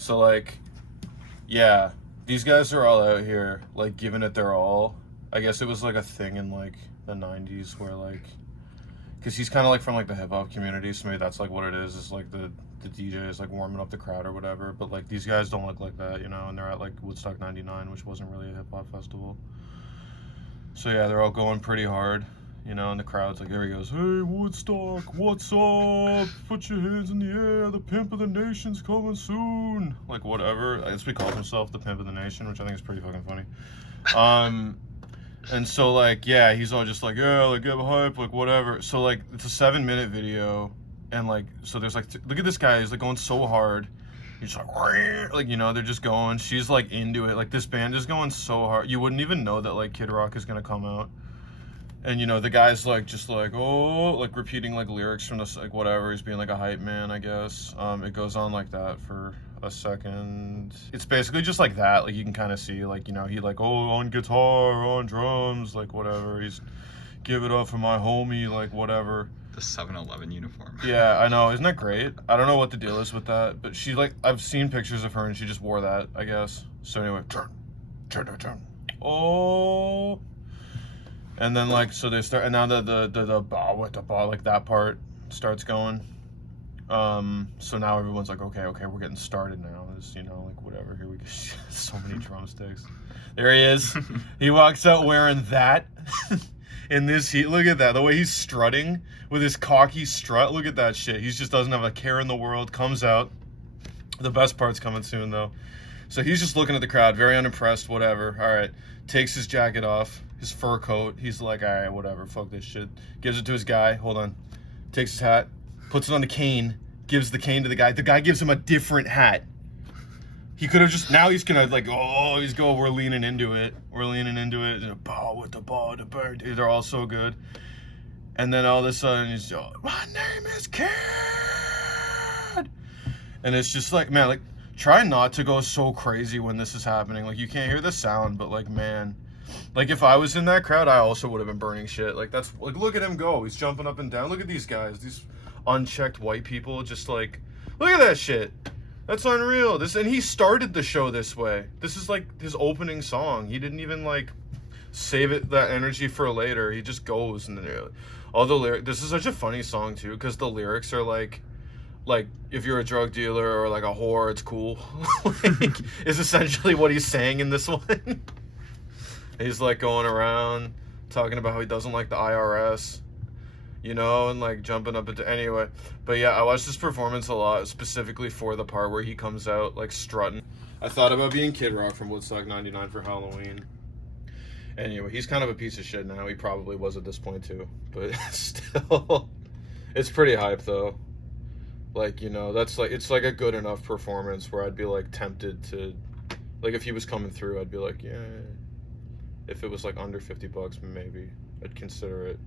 So like, yeah, these guys are all out here like giving it their all. I guess it was like a thing in like the '90s where like, because he's kind of like from like the hip hop community, so maybe that's like what it is like the DJ is like warming up the crowd or whatever. But like these guys don't look like that, you know, and they're at like Woodstock '99, which wasn't really a hip hop festival. So yeah, they're all going pretty hard, you know, and the crowd's like, there he goes, hey Woodstock, what's up? Put your hands in the air, the pimp of the nation's coming soon. Like whatever. I guess he calls himself the pimp of the nation, which I think is pretty fucking funny. And so like, yeah, he's all just like, yeah, like get hype, like whatever. So like, it's a 7-minute video, and like, so there's like, look at this guy, he's like going so hard. He's like, you know, they're just going. She's like into it. Like this band is going so hard. You wouldn't even know that like Kid Rock is gonna come out. And you know, the guy's like just like, oh, like repeating like lyrics from this, like whatever. He's being like a hype man, I guess. It goes on like that for a second. It's basically just like that. Like you can kind of see, like, you know, he like, oh, on guitar, on drums, like whatever. He's give it up for my homie, like whatever. The 7-Eleven uniform. Yeah, I know. Isn't that great? I don't know what the deal is with that, but she like, I've seen pictures of her and she just wore that, I guess. So anyway, turn. Oh. And then like, so they start, and now the bah, what the bah, like that part starts going. So now everyone's like, okay, we're getting started now. This, you know, like whatever. Here we go. So many drumsticks. There he is. He walks out wearing that. In this heat, look at that. The way he's strutting with his cocky strut. Look at that shit. He just doesn't have a care in the world. Comes out. The best part's coming soon though. So he's just looking at the crowd, very unimpressed, whatever. All right. Takes his jacket off, his fur coat. He's like, all right, whatever. Fuck this shit. Gives it to his guy. Hold on. Takes his hat, puts it on the cane, gives the cane to the guy. The guy gives him a different hat. He could have just, now he's gonna like, oh, we're leaning into it. We're leaning into it. And bow with the ball, the bird. They're all so good. And then all of a sudden he's, oh, my name is Kid. And it's just like, man, like, try not to go so crazy when this is happening. Like, you can't hear the sound, but like, man, like if I was in that crowd, I also would have been burning shit. Like that's, like, look at him go. He's jumping up and down. Look at these guys, these unchecked white people, just like, look at that shit. That's unreal. This, and he started the show this way. This is like his opening song. He didn't even like save it, that energy for later. He just goes, and then all the lyrics. This is such a funny song too, because the lyrics are like if you're a drug dealer or like a whore, it's cool. Like, is essentially what he's saying in this one. He's like going around talking about how he doesn't like the IRS. You know, and like jumping up into, anyway. But yeah, I watched this performance a lot, specifically for the part where he comes out like strutting. I thought about being Kid Rock from Woodstock '99 for Halloween. Anyway, he's kind of a piece of shit now. He probably was at this point too, but still, it's pretty hype though. Like, you know, that's like, it's like a good enough performance where I'd be like tempted to, like if he was coming through, I'd be like, yeah. If it was like under $50, maybe I'd consider it.